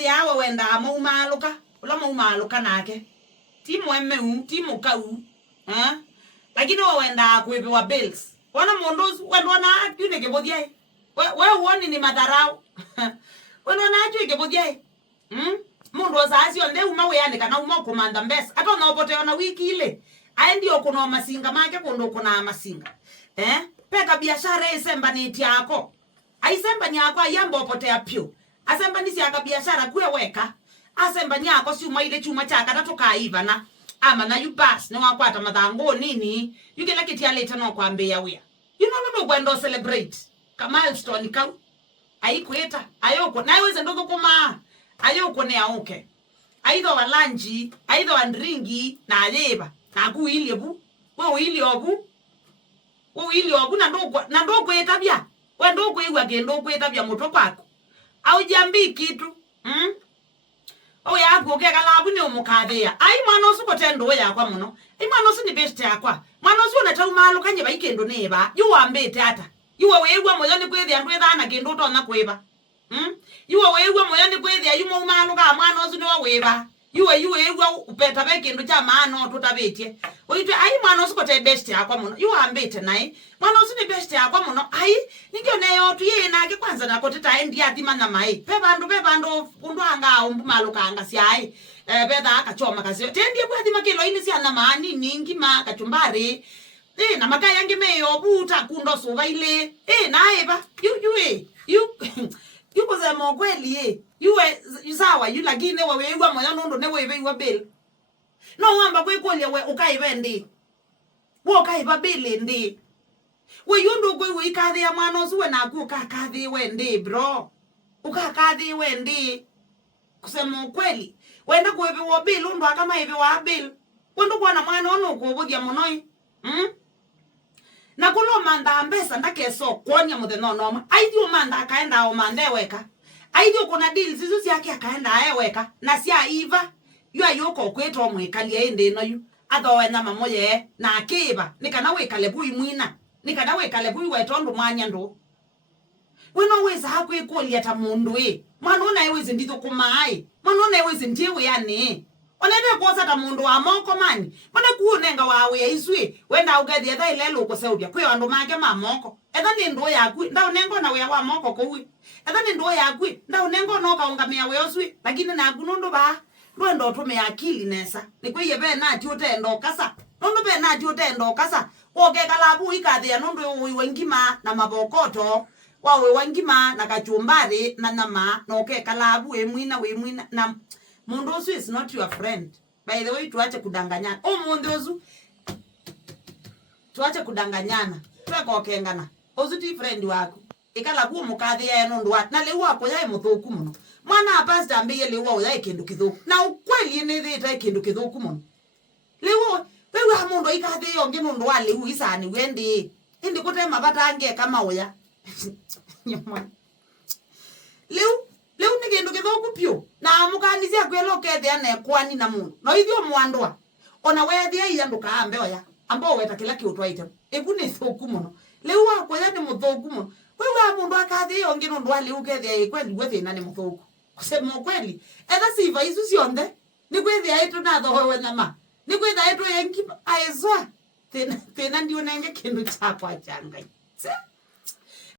kweli yawe wenda maumaluka ula maumaluka nake timu emmeu timu kau lakini wenda kuibiwa bills wana mondozu wana yune kebodia we uoni ni madharau wana aju kebodia mundu zazi onde umawe yani kana uma komanda mbesa ata unaopotea na wiki ile aendi okuno masinga make kondo kuna masinga peka biashara isemba ni yako aisemba nyako ayambo potea pio asemba nisi aka biashara kuwe weka asemba nyako si uma ile chuma chaka tatoka na ama na yubas ne wakwata madango nini yugela kitia later no kwambia we no kwendo celebrate kama milestone ka aikweta ayoko na iweze ndogo kuma ayoko ne aoke aidha walanji aidha wandringi na aleba na kuile bu we ile obu na ndogo etabia we ndogo igwa gendo kwetabia moto kwako au jambi kitu ya goge kalabu ni umukathia ai mwana usuko tendo yakwa muno ai mwana usu ni best yakwa mwana usu na taumalo kanye baikendo neba yuwambete ata yuwa wewa moyo ni kwethia ndu ethana kendo tona kweba yuwa wewa moyo ni kwethia yumo umalo ka mwana usu ni weba yuwa wewa upeta bekendo cha maana tutabetie oitwe ai mwana usuko te best yakwa muno yuwambete nai mwana usu ni best yakwa muno ai ningione yotu ye nake kwanza nako tetaendi athima na mai pebando kundu anga umbumalo kanga siai betha akachoma kazi tendi athima kilo ini si ana maani ningi ma kachumbari na makaya ngemeyo buta kundo suva ile naeba you kusema kweli yuwe sawa yu lakini wewe moyo nondo ne wewe bill no wamba kwekole we ukaibendi wo kaiba bill ndi we yundu kwe ikadhi ya mwana usuwe na kukakadhi wendi bro ukakadhi wendi kusema kweli wenda kuebewa bill ndo kama hivi wa bill wendo kwa na mwana ono kuobogia monoi na kulo manda mbesa ndakeso konya mutheno noma aidio manda akaenda o mande weka aidio kuna deal zizo yake akaenda weka na sia iva yu ayoko kweto mwikalia ende no yu athowe na mamoye na akiba nikana wekale bui mwina nikana wekale bui wetondu mwanya ndo wino weza hakwikulia ta mundu mwana una yewezi nditho kumai mwana una yewezi ndiwe yani onebe kosa ta mundu wa moko mani bana kuonenga wawe iswi wenda ugathi etha ilelo kuseubia kwe andu make mamoko etha ni ndo yaku nda unengo na we wa moko kowi etha ni ndo yaku nda unengo no kaungamia we oswi lakini na gunundu ba ndo tume akili nesa nikwe yebe na ati utendo kasa ndo be na ati utendo kasa oge kalabu ikathia ndo wengima na mabokoto wawe wengima na kachumbari na nama no ke kalabu emwina na mundu usu is not your friend. By the way, tuache kudanganyana. Mundu usu tuache kudanganyana. Tuweko okengana. Usu ti friend wako. Ikala kuwa mukathi ya nundu watu. Na lewa kwa yae muthuku muno. Mwana apasta ambiye lewa uyae kindu kithuku. Na ukweli yene itae kindu kithuku muno. Lewa, wewe mundu ikathi yongi nundu wa lewa isani wendi. Hindi kute mabata ange kama uya. Nyamwana. Leo nigendo kithoku pio na mukanizia kwelo kethia na kwani na mundu no ithio mwandwa ona wethia iyandu kaambe oya ambo weta kila kiutwa item ebu ni thoku muno leo wako ya ni muthoku muno wewe mundu akathi yongi nundu ali ukethia kweli wethi na ni muthoku kusema kweli etha siva isu sionde ni kwethia itu na thowe na ma ni kwethia itu yengi aizwa tena ndio nenge kindu chakwa changai